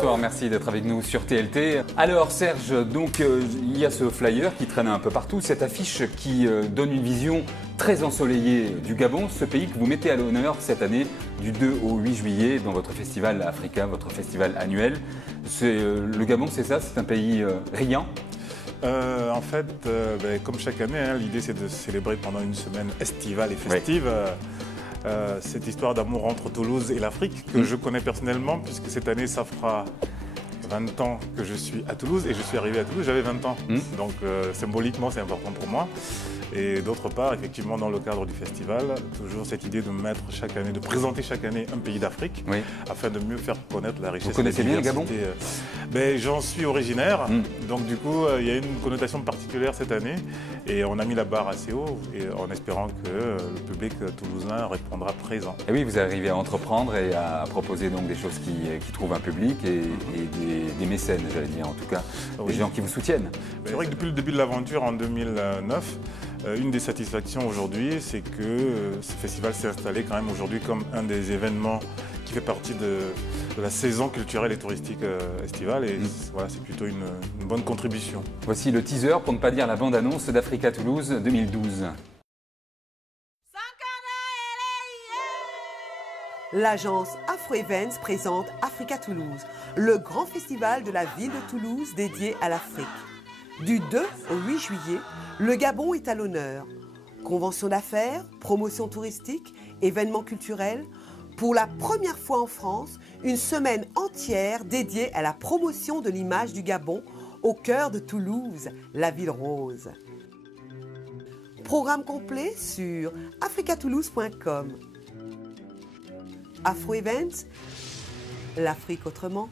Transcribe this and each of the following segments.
Bonsoir, merci d'être avec nous sur TLT. Alors Serge, donc il y a ce flyer qui traîne un peu partout, cette affiche qui donne une vision très ensoleillée du Gabon, ce pays que vous mettez à l'honneur cette année du 2 au 8 juillet dans votre festival Africa, votre festival annuel. Le Gabon, c'est ça, c'est un pays riant. En fait, comme chaque année, hein, l'idée c'est de célébrer pendant une semaine estivale et festive. Oui. Cette histoire d'amour entre Toulouse et l'Afrique que je connais personnellement puisque cette année ça fera 20 ans que je suis à Toulouse et je suis arrivé à Toulouse, j'avais 20 ans. Donc symboliquement c'est important pour moi. Et d'autre part, effectivement, dans le cadre du festival, toujours cette idée de mettre chaque année, de présenter chaque année un pays d'Afrique, oui, afin de mieux faire connaître la richesse. Vous connaissez bien le Gabon? J'en suis originaire, donc du coup, il y a une connotation particulière cette année, et on a mis la barre assez haut, et en espérant que le public toulousain répondra présent. Et oui, vous arrivez à entreprendre et à proposer donc des choses qui trouvent un public et des mécènes, j'allais dire, en tout cas, des gens qui vous soutiennent. C'est vrai que depuis le début de l'aventure en 2009, une des satisfactions aujourd'hui, c'est que ce festival s'est installé quand même aujourd'hui comme un des événements qui fait partie de la saison culturelle et touristique estivale. Et voilà, c'est plutôt une bonne contribution. Voici le teaser, pour ne pas dire la bande-annonce d'Africa Toulouse 2012. L'agence Afro Events présente Africa Toulouse, le grand festival de la ville de Toulouse dédié à l'Afrique. Du 2 au 8 juillet, le Gabon est à l'honneur. Convention d'affaires, promotion touristique, événements culturels. Pour la première fois en France, une semaine entière dédiée à la promotion de l'image du Gabon au cœur de Toulouse, la ville rose. Programme complet sur africatoulouse.com. Afro Events, l'Afrique autrement.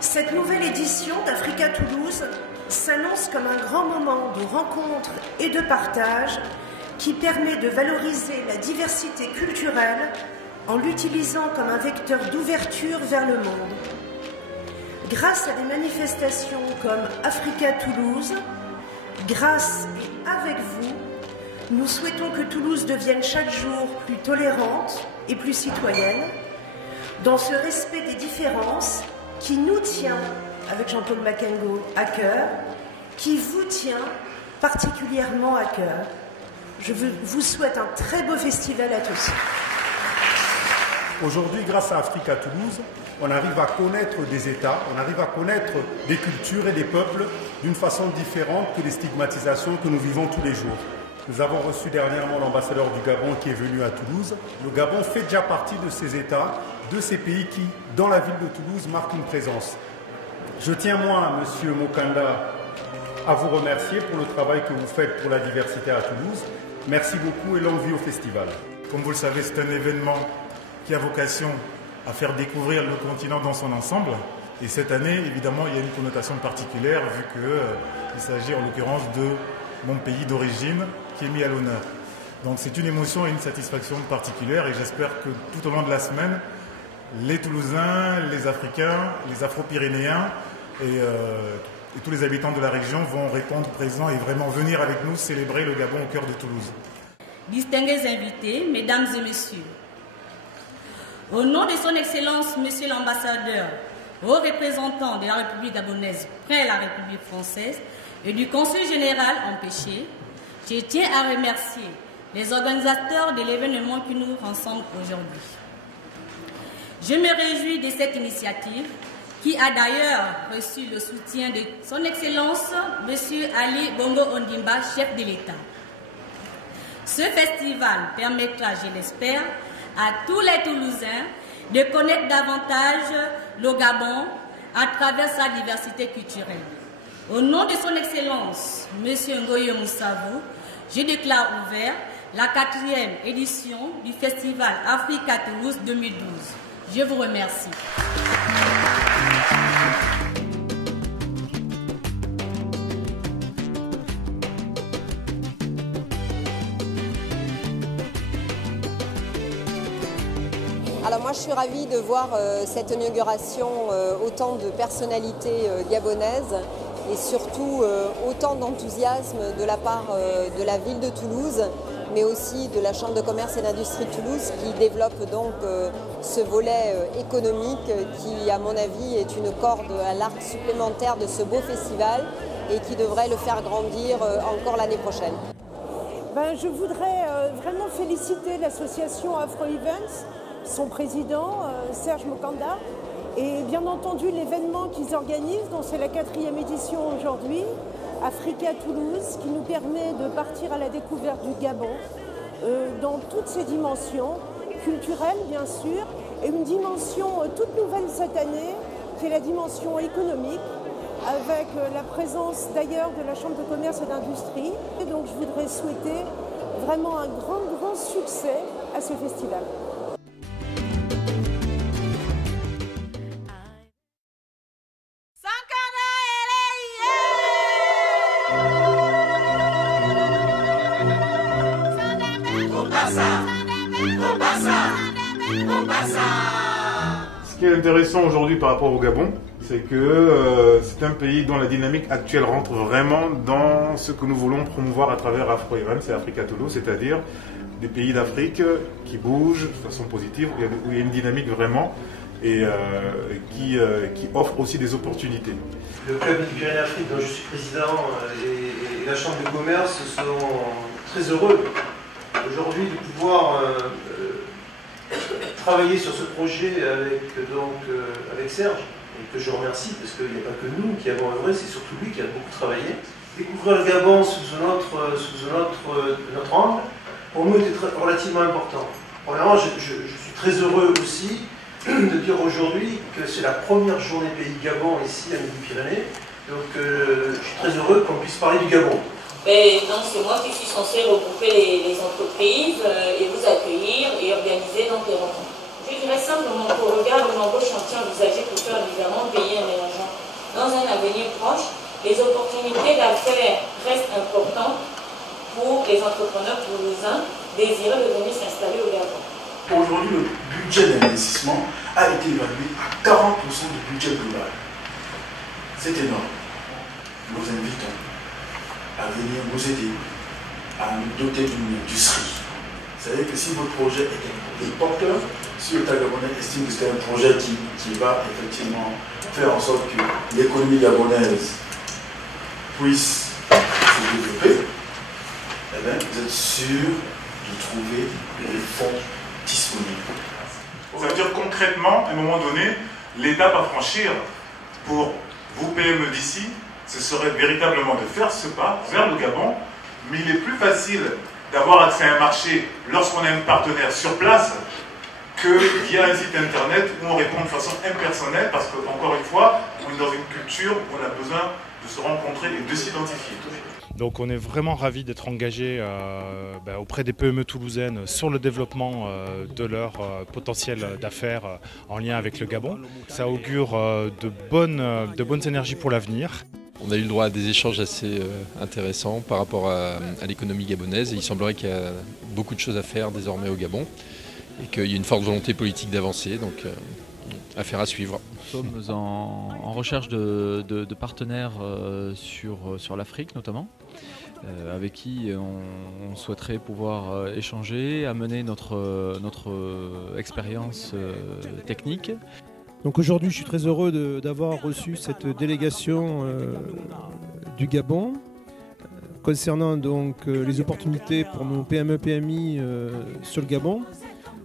Cette nouvelle édition d'Africa Toulouse s'annonce comme un grand moment de rencontre et de partage qui permet de valoriser la diversité culturelle en l'utilisant comme un vecteur d'ouverture vers le monde. Grâce à des manifestations comme Africa Toulouse, grâce et avec vous, nous souhaitons que Toulouse devienne chaque jour plus tolérante et plus citoyenne, dans ce respect des différences qui nous tient, avec Jean-Paul Makengo, à cœur, qui vous tient particulièrement à cœur. Je vous souhaite un très beau festival à tous. Aujourd'hui, grâce à Africa Toulouse, on arrive à connaître des États, on arrive à connaître des cultures et des peuples d'une façon différente que les stigmatisations que nous vivons tous les jours. Nous avons reçu dernièrement l'ambassadeur du Gabon qui est venu à Toulouse. Le Gabon fait déjà partie de ces États, de ces pays qui, dans la ville de Toulouse, marquent une présence. Je tiens, moi, Monsieur Mokanda, à vous remercier pour le travail que vous faites pour la diversité à Toulouse. Merci beaucoup et longue vie au festival. Comme vous le savez, c'est un événement qui a vocation à faire découvrir le continent dans son ensemble. Et cette année, évidemment, il y a une connotation particulière vu qu'il s'agit en l'occurrence de mon pays d'origine qui est mis à l'honneur. Donc c'est une émotion et une satisfaction particulière et j'espère que tout au long de la semaine, les Toulousains, les Africains, les Afro-Pyrénéens et tous les habitants de la région vont répondre présents et vraiment venir avec nous célébrer le Gabon au cœur de Toulouse. Distingués invités, mesdames et messieurs, au nom de son Excellence, Monsieur l'ambassadeur, haut représentant de la République gabonaise près la République française et du Conseil général empêché, je tiens à remercier les organisateurs de l'événement qui nous rassemble aujourd'hui. Je me réjouis de cette initiative qui a d'ailleurs reçu le soutien de son Excellence M. Ali Bongo Ondimba, chef de l'État. Ce festival permettra, je l'espère, à tous les Toulousains de connaître davantage le Gabon à travers sa diversité culturelle. Au nom de son Excellence, M. Ngoye Moussavou, je déclare ouvert la 4e édition du Festival Africa Toulouse 2012. Je vous remercie. Alors moi je suis ravie de voir cette inauguration, autant de personnalités gabonaises et surtout autant d'enthousiasme de la part de la ville de Toulouse, mais aussi de la Chambre de commerce et d'industrie de Toulouse qui développe donc ce volet économique qui à mon avis est une corde à l'arc supplémentaire de ce beau festival et qui devrait le faire grandir encore l'année prochaine. Je voudrais vraiment féliciter l'association Afro Events, son président Serge Mokanda, et bien entendu l'événement qu'ils organisent, dont c'est la 4e édition aujourd'hui, Africa Toulouse, qui nous permet de partir à la découverte du Gabon dans toutes ses dimensions, culturelles bien sûr, et une dimension toute nouvelle cette année, qui est la dimension économique, avec la présence d'ailleurs de la Chambre de commerce et d'industrie. Et donc je voudrais souhaiter vraiment un grand succès à ce festival. Ce qui est intéressant aujourd'hui par rapport au Gabon, c'est que c'est un pays dont la dynamique actuelle rentre vraiment dans ce que nous voulons promouvoir à travers Afro Events et Africa Toulouse, c'est-à-dire des pays d'Afrique qui bougent de façon positive, où il y a une dynamique vraiment et qui offre aussi des opportunités. Le club du Pyrénées-Afrique dont je suis président et la Chambre de commerce sont très heureux aujourd'hui de pouvoir travailler sur ce projet avec Serge, et que je remercie parce qu'il n'y a pas que nous qui avons œuvré, c'est surtout lui qui a beaucoup travaillé. Découvrir le Gabon sous notre angle, pour nous, était relativement important. Premièrement, je suis très heureux aussi de dire aujourd'hui que c'est la première journée Pays Gabon ici à Midi-Pyrénées, donc je suis très heureux qu'on puisse parler du Gabon. Donc c'est moi qui suis censée regrouper les entreprises et vous accueillir et organiser donc les rencontres. Je dirais simplement qu'au regard de nombreux chantiers envisagés pour faire évidemment pays émergent dans un avenir proche, les opportunités d'affaires restent importantes pour les entrepreneurs toulousains désireux de venir s'installer au Gabon. Aujourd'hui, le budget d'investissement a été évalué à 40% du budget global. C'est énorme. Nous invitons à venir nous aider, à nous doter d'une industrie. Vous savez que si votre projet est porteur, si l'État gabonais estime que c'est un projet qui va effectivement faire en sorte que l'économie gabonaise puisse se développer, eh bien, vous êtes sûr de trouver les fonds disponibles. Ça veut dire concrètement, à un moment donné, l'étape à franchir pour vous PME d'ici, ce serait véritablement de faire ce pas vers le Gabon, mais il est plus facile d'avoir accès à un marché lorsqu'on a un partenaire sur place que via un site internet où on répond de façon impersonnelle parce qu'encore une fois, on est dans une culture où on a besoin de se rencontrer et de s'identifier. Donc on est vraiment ravis d'être engagés auprès des PME toulousaines sur le développement de leur potentiel d'affaires en lien avec le Gabon. Ça augure de bonnes énergies pour l'avenir. On a eu le droit à des échanges assez intéressants par rapport à l'économie gabonaise et il semblerait qu'il y a beaucoup de choses à faire désormais au Gabon et qu'il y a une forte volonté politique d'avancer, donc affaire à suivre. Nous sommes en recherche de partenaires sur l'Afrique notamment, avec qui on souhaiterait pouvoir échanger, amener notre expérience technique. Donc aujourd'hui, je suis très heureux d'avoir reçu cette délégation du Gabon concernant donc les opportunités pour nos PME-PMI sur le Gabon.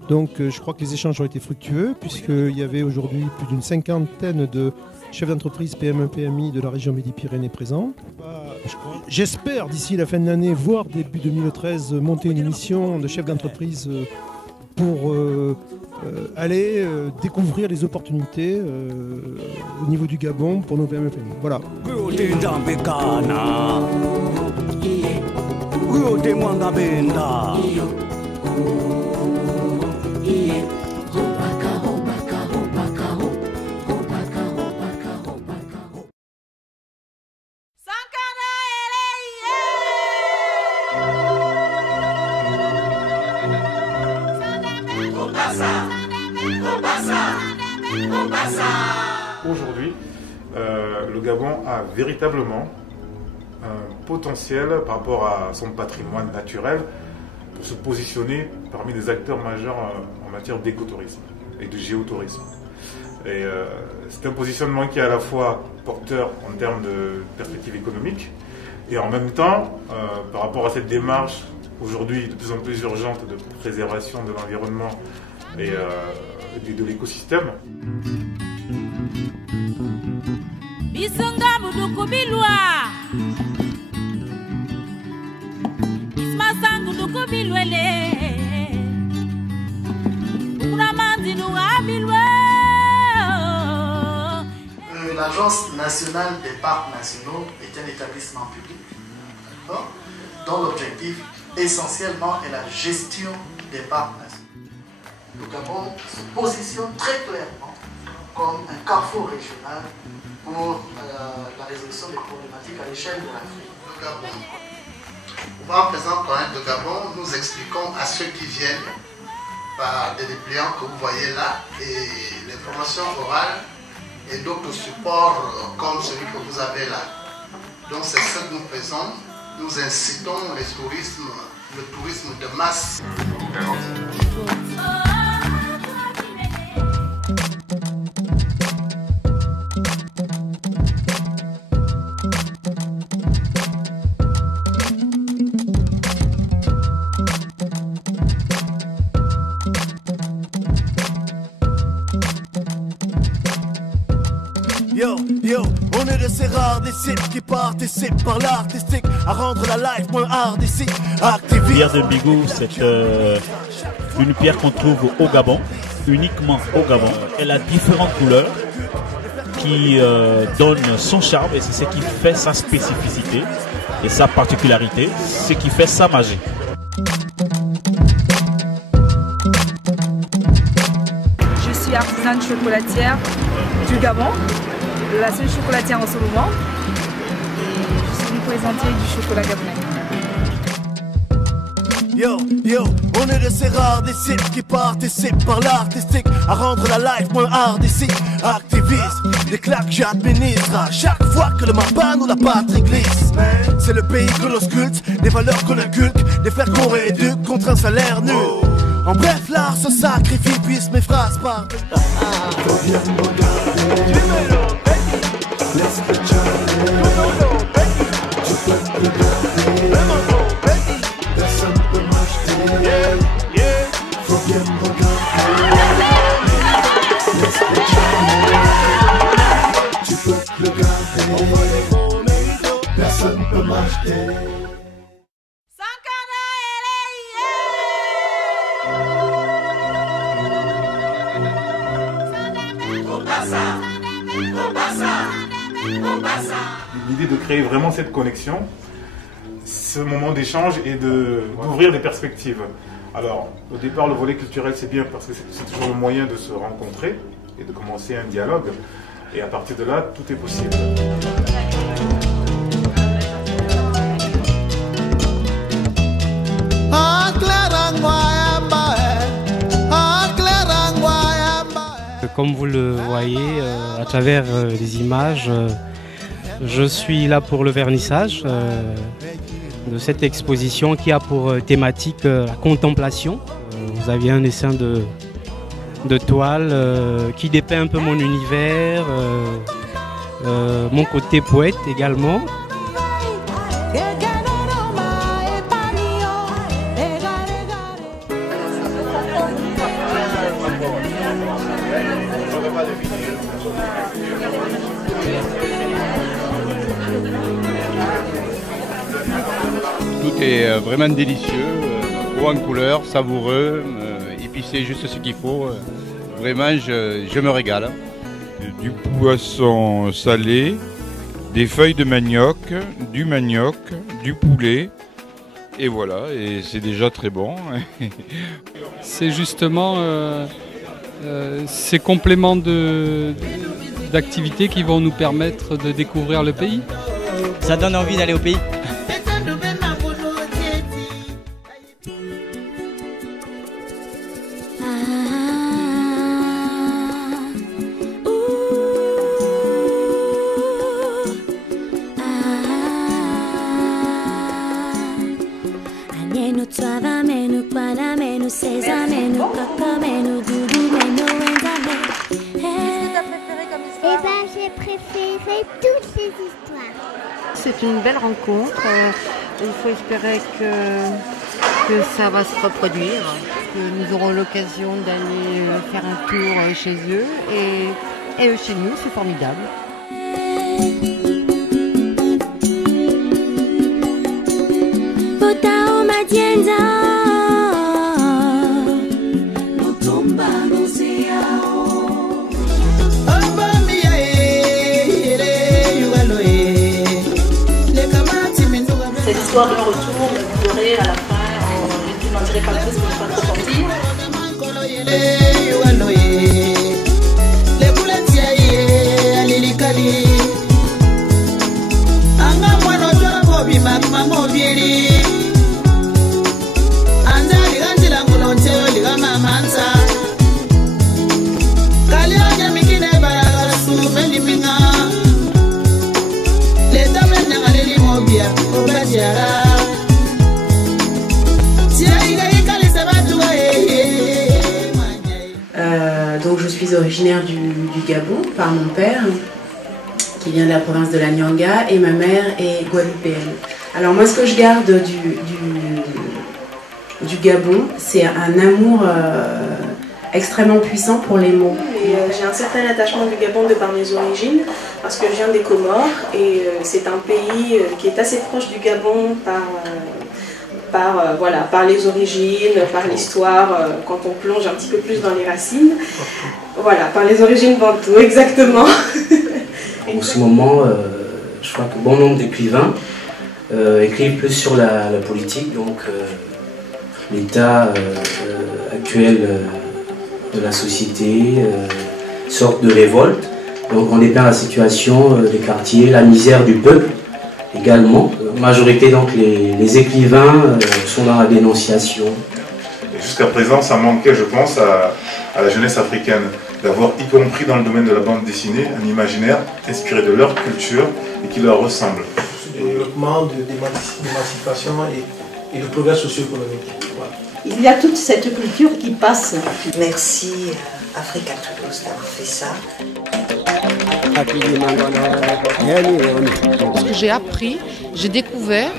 Donc je crois que les échanges ont été fructueux puisqu'il y avait aujourd'hui plus d'une 50aine de chefs d'entreprise PME-PMI de la région Midi-Pyrénées présents. J'espère d'ici la fin de l'année, voire début 2013, monter une émission de chefs d'entreprise pour aller découvrir les opportunités au niveau du Gabon pour nos PME-PMI. Voilà. Aujourd'hui, le Gabon a véritablement un potentiel par rapport à son patrimoine naturel pour se positionner parmi les acteurs majeurs en matière d'écotourisme et de géotourisme. Et c'est un positionnement qui est à la fois porteur en termes de perspectives économiques et en même temps, par rapport à cette démarche aujourd'hui de plus en plus urgente de préservation de l'environnement et de l'écosystème. L'Agence nationale des parcs nationaux est un établissement public dont l'objectif essentiellement est la gestion des parcs nationaux. Le Gabon se positionne très clairement comme un carrefour régional pour la résolution des problématiques à l'échelle de l'Afrique. Le Gabon. Pour en présenter le Gabon, nous expliquons à ceux qui viennent par des dépliants que vous voyez là et l'information orale et d'autres supports comme celui que vous avez là. Donc c'est ce que nous faisons. Nous incitons le tourisme de masse. Yo, on est de ces rares disciples qui participent par l'artistique à rendre la life moins hard ici. Pierre de Bigou, c'est une pierre qu'on trouve au Gabon, uniquement au Gabon. Elle a différentes couleurs qui donnent son charme et c'est ce qui fait sa spécificité et sa particularité, ce qui fait sa magie. Je suis artisane chocolatière du Gabon, la seule chocolatière en ce moment, et je suis venue présenter du chocolat gabonais. Yo, on est de ces rares disciples qui participent par l'artistique à rendre la life moins hard ici. Activiste, des claques j'administre à chaque fois que le mapan ou la patrie glisse. C'est le pays que l'on sculpte, des valeurs qu'on inculque, des frères qu'on rééduque contre un salaire nul. En bref, l'art se sacrifie puisque mes phrases parlent. Personne peut m'acheter. L'idée de créer vraiment cette connexion, ce moment d'échange et d'ouvrir des perspectives. Alors, au départ, le volet culturel, c'est bien parce que c'est toujours le moyen de se rencontrer et de commencer un dialogue. Et à partir de là, tout est possible. Comme vous le voyez à travers les images, je suis là pour le vernissage de cette exposition qui a pour thématique la contemplation. Vous aviez un dessin de toile qui dépeint un peu mon univers, mon côté poète également. Tout est vraiment délicieux, haut en couleur, savoureux, épicé juste ce qu'il faut. Vraiment, je me régale. Du poisson salé, des feuilles de manioc, du poulet, et voilà, et c'est déjà très bon. C'est justement ces compléments d'activités qui vont nous permettre de découvrir le pays. Ça donne envie d'aller au pays. raconter toutes ces histoires. C'est une belle rencontre. Il faut espérer que ça va se reproduire, que nous aurons l'occasion d'aller faire un tour chez eux et eux chez nous, c'est formidable. C'est l'histoire de retour, de pleurer à la fin, je n'en dirai pas plus pour ne pas trop sortir. Donc je suis originaire du Gabon par mon père qui vient de la province de la Nyanga et ma mère est guadeloupéenne. Alors moi ce que je garde du Gabon, c'est un amour extrêmement puissant pour les mots. J'ai un certain attachement du Gabon de par mes origines parce que je viens des Comores et c'est un pays qui est assez proche du Gabon par les origines, par l'histoire, quand on plonge un petit peu plus dans les racines. Voilà, par les origines bantoues, exactement. En ce moment, je crois que bon nombre d'écrivains écrivent plus sur la politique, donc l'état actuel de la société, sorte de révolte. Donc on dépeint la situation des quartiers, la misère du peuple également. La majorité, donc les écrivains sont dans la dénonciation. Jusqu'à présent, ça manquait, je pense, à la jeunesse africaine, d'avoir, y compris dans le domaine de la bande dessinée, un imaginaire inspiré de leur culture et qui leur ressemble. Le développement, d'émancipation et de progrès socio-économique. Voilà. Il y a toute cette culture qui passe. Merci Africa Toulouse d'avoir fait ça. Ce que j'ai appris, j'ai découvert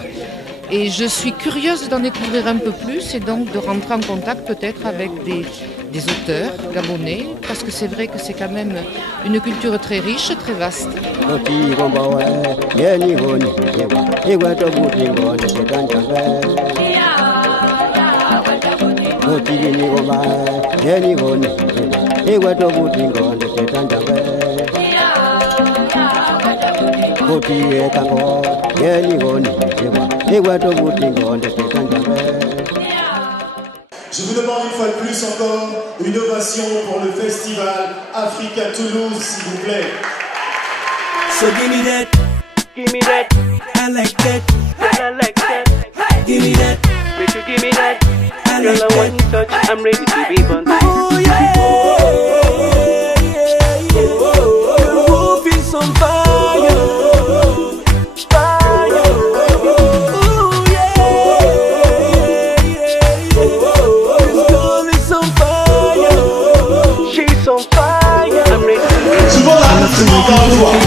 et je suis curieuse d'en découvrir un peu plus et donc de rentrer en contact peut-être avec des auteurs gabonais parce que c'est vrai que c'est quand même une culture très riche, très vaste. Je vous demande une fois de plus encore une ovation pour le festival Africa Toulouse, s'il vous plaît. So give me that, I like that, I like that. Give me that, make you give me that. I like that. When you touch, I'm ready to be born. Oh yeah, the roof is on fire, fire. Oh yeah, this girl is on fire, she's on fire. I'm ready to be born.